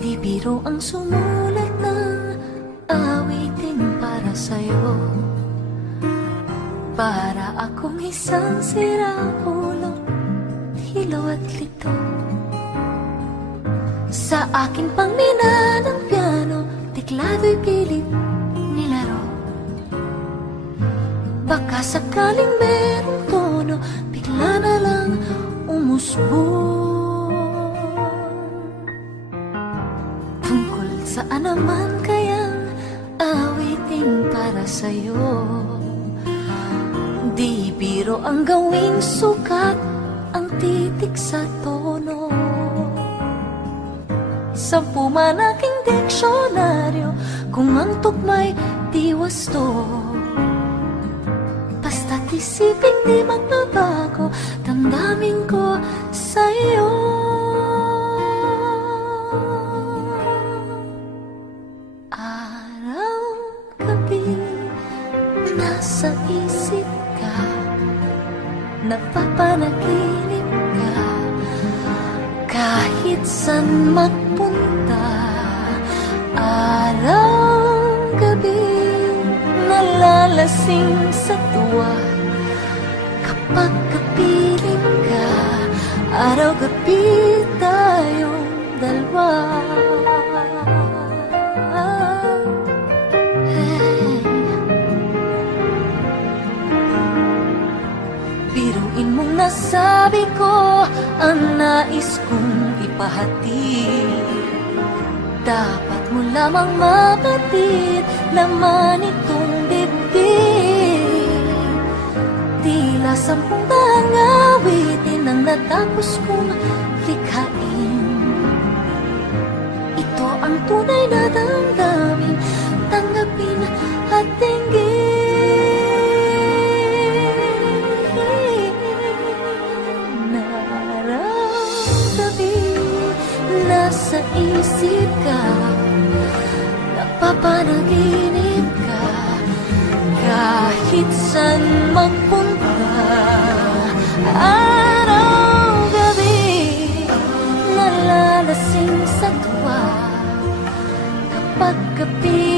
Di biro ang sumulat ng awitin para sa'yo. Para akong isang siraulo, hilaw at lito. Sa akin pang mina ng piano, teklado'y pilit nilaro. Baka sakaling merong tono, bigla na lang umusbong. Tungkol saan naman kayang awitin para sa'yo? Di biro ang gawing sukat, ang titik sa tono. 10 man aking diksyonaryo, kung ang tugma'y di wasto. Basta't isipin di magbabago, damdamin ko sa'yo. Araw, gabi, nasa isip ka, napapanaginip ka, kahit san magpunta. Araw, gabi, nalalasing sa tuwa, kapag kapiling ka. Araw, gabi, tayong dalawa. Biruin mong nasabi ko ang nais kong ipahatid. Dapat mo lamang mapatid, laman itong dibdib. Tila 10 daang awitin ang natapos kong likhain. Ito ang tunay na damdamin, tanggapin at tinggin. Nasa isip ka, napapanaginip ka, kahit saan magpunta. Araw, gabi, nalalasing sa tuwa, kapag kapi